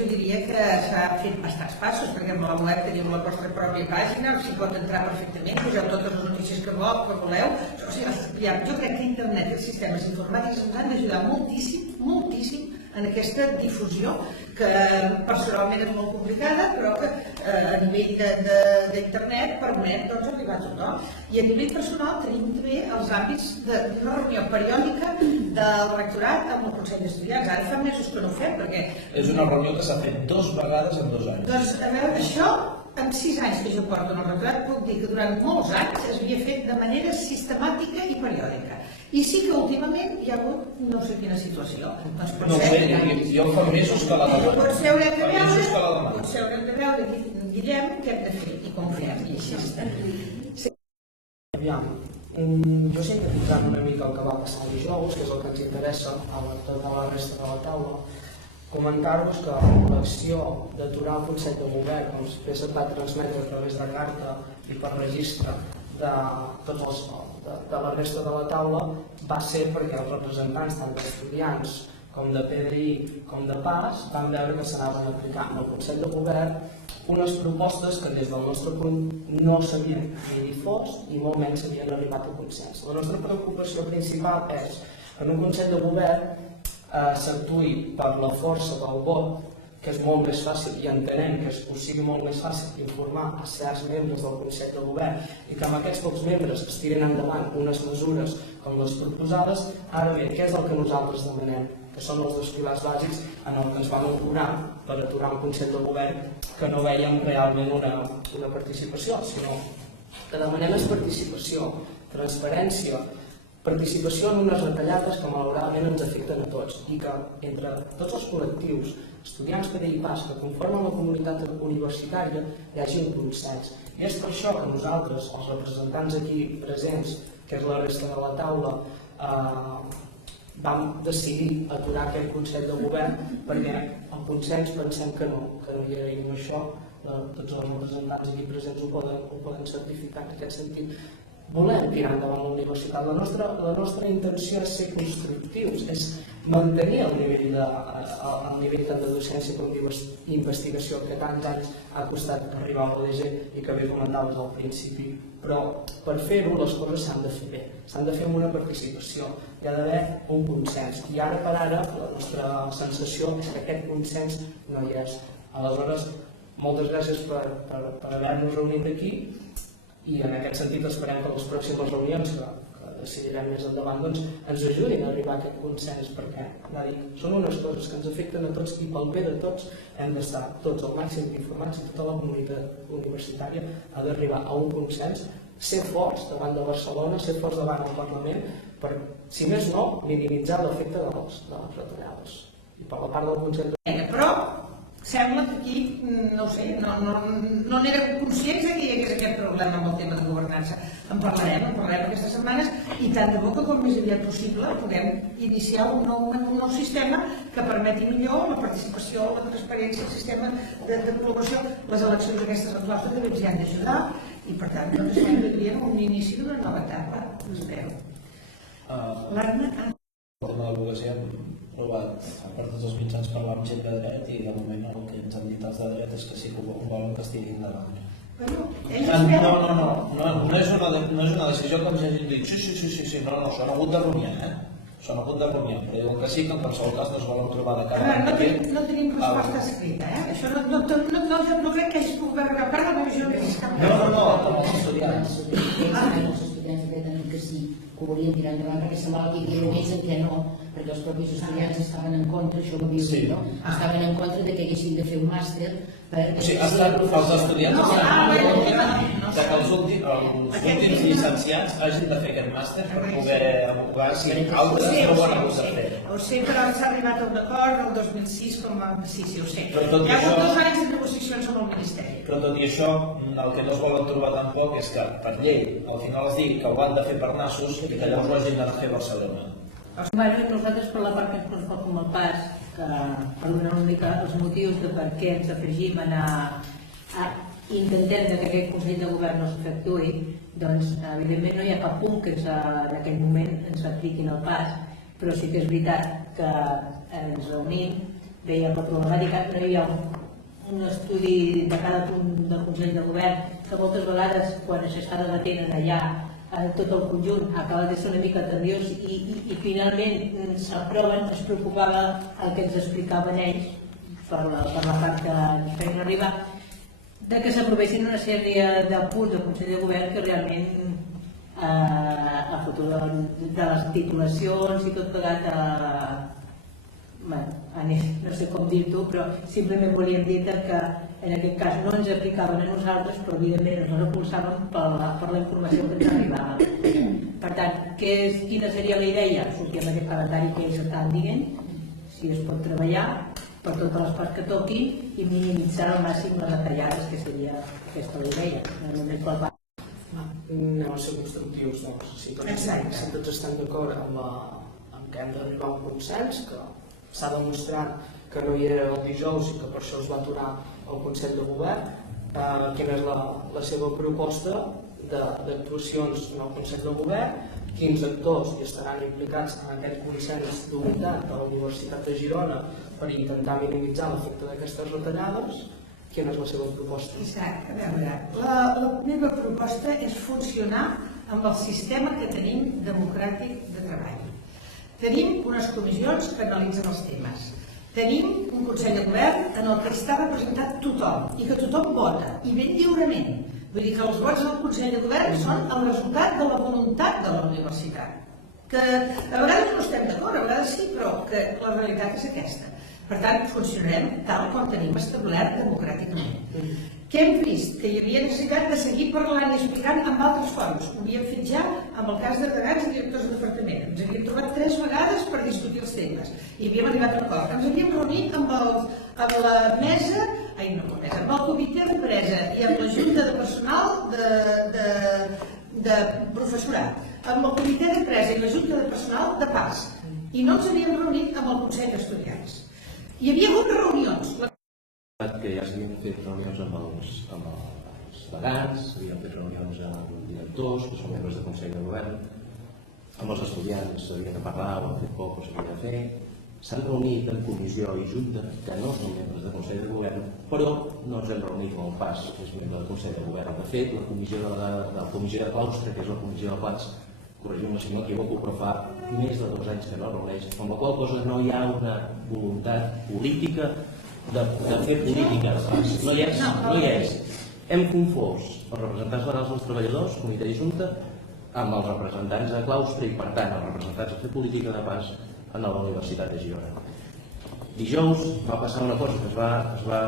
Jo diria que s'ha fet bastants passos, perquè amb la web teniu la vostra pròpia pàgina, s'hi pot entrar perfectament, poseu totes les notícies que voleu. O sigui, jo crec que internet i els sistemes informàtics ens han d'ajudar moltíssim, moltíssim en aquesta difusió, que personalment és molt complicada, però que a nivell d'internet permet arribar a tothom. I a nivell personal tenim també els àmbits d'una reunió periòdica del rectorat amb el Consell d'Estudiants. Ara fa mesos que no ho fem, perquè... És una reunió que s'ha fet 2 vegades en 2 anys. Doncs, a veure, això, en 6 anys que jo porto en el rectorat, puc dir que durant molts anys es havia fet de manera sistemàtica i periòdica. I sí que últimament hi ha hagut no sé quina situació. No sé, jo fa mesos que la demano. Potser haurem de veure, Guillem, què hem de fer i com fem, i així. Aviam, jo sintetitzant una mica el que va passar el dijous, que és el que ens interessa a tota la resta de la taula, comentar-vos que l'acció d'aturar el Consell de Govern, com després es va transmetre a través de carta i per registre de la resta de la taula, va ser perquè els representants tant d'estudiants com de PDI com de PAS van veure que s'anaven aplicant al Consell de Govern unes propostes que des del nostre punt no s'havien ni difós i molt menys s'havien arribat a consens. La nostra preocupació principal és que en un Consell de Govern s'actuï per la força del vot, que és molt més fàcil i entenem que ho sigui molt més fàcil informar a certs membres del Consell de Govern i que amb aquests pocs membres es tiren endavant unes mesures com les proposades. Ara bé, què és el que nosaltres demanem? Que són els 2 pilars bàsics en el que ens vam oposar per aturar un Consell de Govern que no veiem realment una participació, sinó que demanem és participació, transparència, participació en unes retallades que malauradament ens afecten a tots i que entre tots els col·lectius, estudiants PDI i PAS que conformen la comunitat universitària, hi hagi un consens. I és per això que nosaltres, els representants aquí presents, que és la resta de la taula, vam decidir aturar aquest Consell de Govern perquè el consens pensem que no hi era, i això tots els representants aquí presents ho poden certificar en aquest sentit. Volem tirar endavant la universitat. La nostra intenció és ser constructius, és mantenir el nivell tant de docència com d'investigació que tants anys ha costat arribar a l'ODG i que bé comentaves al principi. Però per fer-ho les coses s'han de fer bé, s'han de fer amb una participació, hi ha d'haver un consens. I ara per ara la nostra sensació és que aquest consens no hi és. Aleshores, moltes gràcies per haver-nos reunit aquí. I en aquest sentit esperem que les pròximes reunions que decidirem més endavant ens ajudin a arribar a aquest consens, perquè són unes coses que ens afecten a tots i pel bé de tots hem d'estar tots al màxim informats i tota la comunitat universitària ha d'arribar a un consens, ser forts davant de Barcelona, ser forts davant del Parlament per, si més no, minimitzar l'efecte de les retallades. I per la part del Consell de... Però sembla que aquí, no ho sé, no n'érem conscients que hi hagués aquest problema amb el tema de governança. En parlarem aquestes setmanes i tant de bo que com més aviat possible puguem iniciar un nou sistema que permeti millor la participació, la transparència, el sistema de col·laboració. Les eleccions aquestes del claustre també ens hi han d'ajudar i per tant estem vivint un inici d'una nova etapa, espero. L'Anna... El tema de l'advocacia hem provat a part dels mitjans parlar amb gent de dret i de moment el que ens han dit els de dret és que sí que volen que estigui endavant. No és una decisió que ens hagin dit sí, no, s'han hagut de rumiar, s'han hagut de rumiar, però diuen que sí, que en qualsevol cas no es volen trobar de cara. No tenim resposta escrita, això no crec que hagi pogut veure cap part de la revisió fiscal. No, amb els estudiants. Els estudiants pretenen que sí, que ho volien tirar endavant perquè semblava que hi havia moments en què no, perquè els propis estudiants estaven en contra, això ho havíeu dit, no? Estaven en contra que haguessin de fer un màster per... O sigui, els estudiants estan en contra que els últims llicenciats hagin de fer aquest màster per poder abogar si altres no ho han hagut de fer. Ho sé, però s'ha arribat a un acord el 2006 com a... Sí, ho sé. Hi ha hagut 2 anys de negociacions amb el Ministeri. Però tot i això, el que no es volen trobar tampoc és que per llei al final es digui que ho han de fer per nassos i que llavors ho hagin de fer a Barcelona. Nosaltres per la part que ens correspon com a PAS, per donar una mica els motius de per què ens afegim a intentem que aquest Consell de Govern no s'efectuï, doncs evidentment no hi ha cap punt que en aquell moment ens apliquin el PAS, però sí que és veritat que ens reunim veia la problemàtica, no hi ha un estudi de cada punt del Consell de Govern, que moltes vegades quan s'està debatent allà tot el conjunt acaba de ser una mica tendiós i finalment s'aproven. Es preocupava el que ens explicaven ells per la part que ens feien arribar, de que s'aprovessin una sèrie de punts del Consell de Govern que realment a futur de les titulacions i tot plegat no sé com dir-ho, però simplement volíem dir que en aquest cas no ens aplicaven a nosaltres, però evidentment ens recolzaven per la informació que ens arribava. Per tant, quina seria la idea? Sortir amb aquest calendari que ells estan dient, si es pot treballar per totes les parts que toquin i minimitzar al màxim les retallades, que seria aquesta la idea, no només pel banc. Anem a ser constructius, doncs. Si tots estan d'acord amb que hem d'arribar a un consens, que s'ha demostrat que no hi era el dijous i que per això es va aturar el Consell de Govern, quina és la seva proposta d'actuacions en el Consell de Govern, quins actors hi estaran implicats en aquest consens d'unitat de la Universitat de Girona per intentar minimitzar l'efecte d'aquestes retallades. Quina és la seva proposta? Isaac, a veure, la meva proposta és funcionar amb el sistema que tenim democràtic de treball. Tenim unes comissions que analitzen els temes. Tenim un Consell de Govern en el que està representat tothom i que tothom vota, i ben lliurement. Vull dir que els vots del Consell de Govern són el resultat de la voluntat de la universitat. Que a vegades no estem d'acord, a vegades sí, però que la realitat és aquesta. Per tant, funcionarem tal com tenim establert democràticament. Què hem vist? Que hi havia necessitat de seguir parlant i explicant amb altres fòrums. Ho havíem fet ja amb el cas de degans i directors de departament. Ens havíem trobat 3 vegades per discutir els temes i havíem arribat a acord. Ens havíem reunit amb la mesa, amb el comitè d'empresa i amb la junta de personal de professorat, amb el comitè d'empresa i la junta de personal de PAS. I no ens havíem reunit amb el Consell d'Estudiants. Hi havia hagut reunions. Que ja s'havien fet reunions amb els degans, s'havien fet reunions amb directors, que són membres del Consell de Govern, amb els estudiants s'havia de parlar, ho han fet poc, o s'havia de fer. S'han reunit en comissió i junta, que no són membres del Consell de Govern, però no ens hem reunit com el PAS, que és membre del Consell de Govern. De fet, la comissió de claustre, que és la comissió de plats, corregiu-me si no m'equivoco, però fa més de 2 anys que no reuneix, amb la qual cosa no hi ha una voluntat política de fer política de pas. No hi és. Hem confós els representants legals dels treballadors, comitè i junta, amb els representants de claustre i, per tant, els representants de fer política de pas en la Universitat de Girona. Dijous va passar una cosa que es va